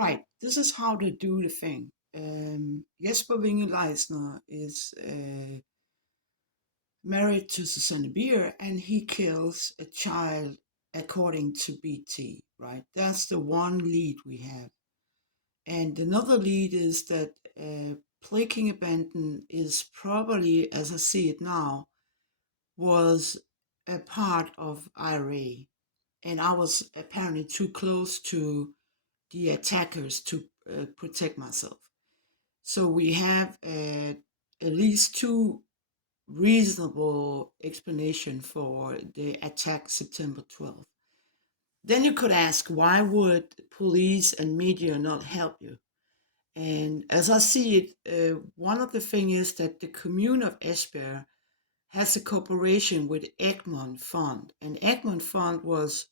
Right. This is how they do the thing. Jesper Winge Leisner is married to Susanne Bier, and he kills a child according to BT. Right. That's the one lead we have, and another lead is that Plaking Abandon is probably, as I see it now, was a part of IRA, and I was apparently too close to the attackers to protect myself. So we have at least two reasonable explanation for the attack September 12th. Then you could ask, why would police and media not help you? And as I see it, one of the things is that the commune of Esbjerg has a cooperation with Egmont Fund, and Egmont Fund was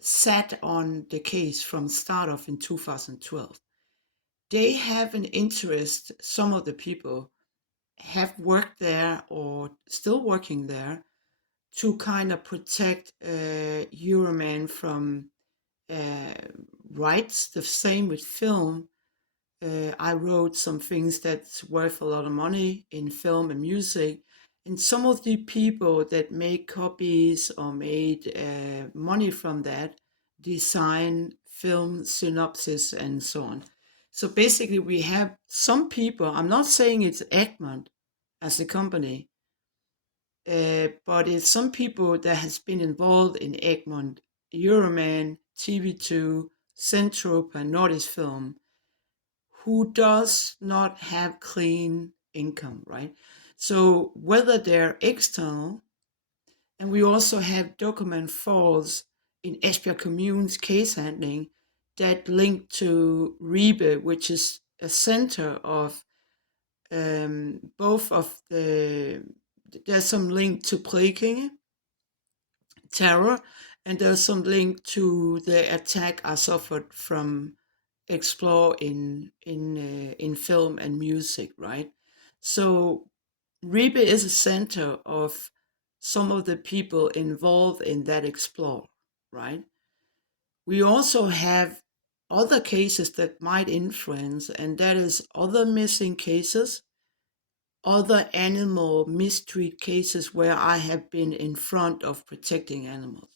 sat on the case from start off in 2012. They have an interest, some of the people have worked there or still working there to kind of protect Euroman from uh, rights. The same with film. I wrote some things that's worth a lot of money in film and music. And some of the people that make copies or made money from that design film synopsis and so on. So basically, we have some people. I'm not saying it's Egmont as a company, but it's some people that has been involved in Egmont, Euroman, TV2, Centropa, and Nordisk Film, who does not have clean income, right? So whether they're external, and we also have document falls in Esbjerg Commune's case handling that link to Ribe, which is a center of both of there's some link to plaguing, terror, and there's some link to the attack I suffered from explore in film and music, right? So Ribe is a center of some of the people involved in that explore, right? We also have other cases that might influence, and that is other missing cases, other animal mistreat cases where I have been in front of protecting animals.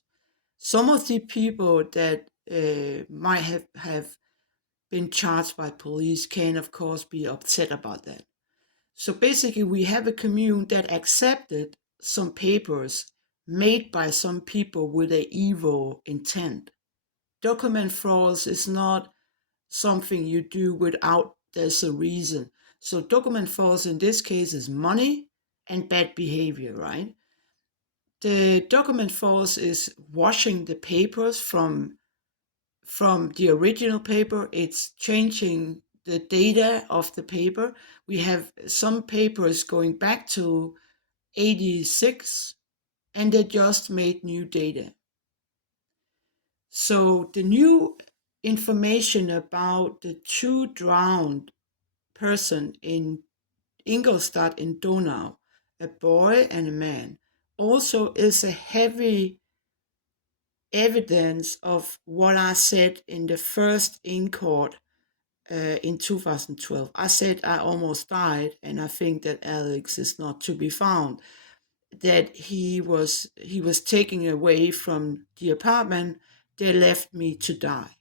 Some of the people that might have been charged by police can, of course, be upset about that. So basically, we have a commune that accepted some papers made by some people with an evil intent. Document fraud is not something you do without there's a reason. So document fraud in this case is money and bad behavior, right? The document fraud is washing the papers from the original paper. It's changing the data of the paper. We have some papers going back to 86, and they just made new data. So the new information about the two drowned person in Ingolstadt in Donau, a boy and a man, also is a heavy evidence of what I said in the first in court in 2012. I said I almost died, and I think that Alex is not to be found. That he was taken away from the apartment. They left me to die,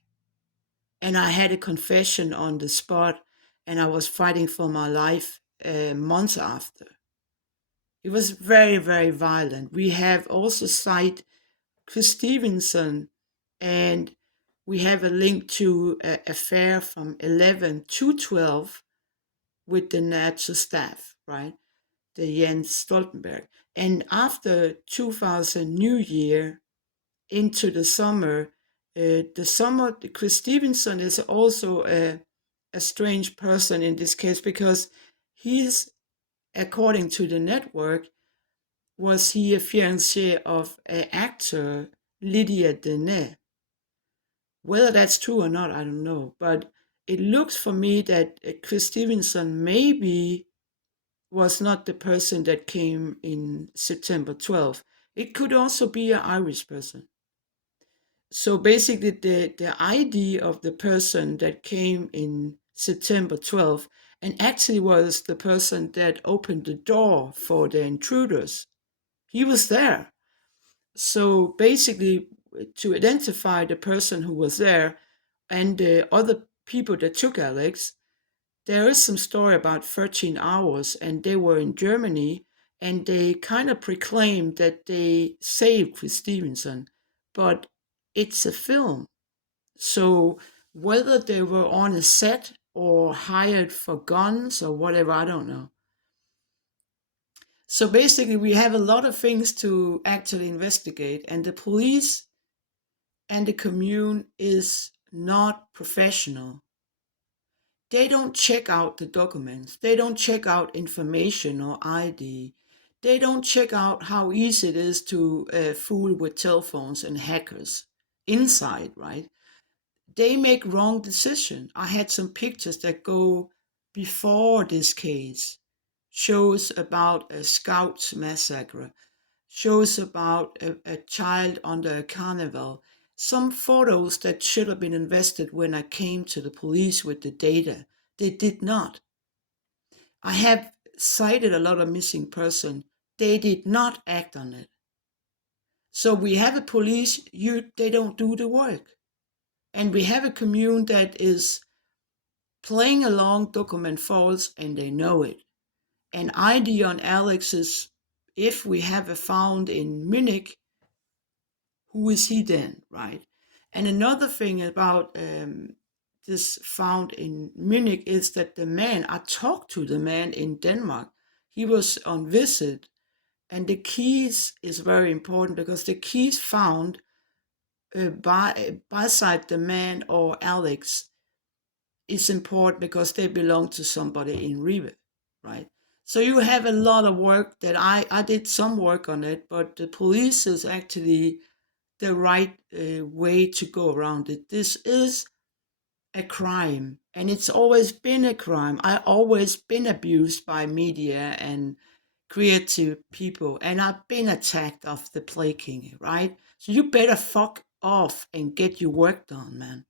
and I had a confession on the spot, and I was fighting for my life months after. It was very, very violent. We have also cited Chris Stevenson, and we have a link to an affair from 11 to 12 with the NATO staff, right? The Jens Stoltenberg. And after 2000 New Year into the summer, Chris Stevenson is also a strange person in this case because he's, according to the network, was he a fiancé of an actor, Lydia Denet. Whether that's true or not, I don't know. But it looks for me that Chris Stevenson maybe was not the person that came in September 12th. It could also be an Irish person. So basically, the ID of the person that came in September 12th and actually was the person that opened the door for the intruders. He was there. So basically, to identify the person who was there and the other people that took Alex, there is some story about 13 hours, and they were in Germany, and they kind of proclaimed that they saved Chris Stevenson, but it's a film. So whether they were on a set or hired for guns or whatever, I don't know. So basically, we have a lot of things to actually investigate, and the police and the commune is not professional. They don't check out the documents. They don't check out information or ID. They don't check out how easy it is to fool with telephones and hackers inside, right? They make wrong decision. I had some pictures that go before this case, shows about a Scouts massacre, shows about a child under a carnival, some photos that should have been invested when I came to the police with the data. They did not. I have cited a lot of missing person. They did not act on it. So we have a police, they don't do the work. And we have a commune that is playing along document false and they know it. And ID on Alex is, if we have a found in Munich, who is he then, right? And another thing about this found in Munich is that the man, I talked to the man in Denmark, he was on visit, and the keys is very important because the keys found beside the man or Alex is important because they belong to somebody in Ribe, right? So you have a lot of work that I did some work on it, but the police is actually the right way to go around it. This is a crime, and it's always been a crime. I always been abused by media and creative people, and I've been attacked off the Play King, right? So you better fuck off and get your work done, man.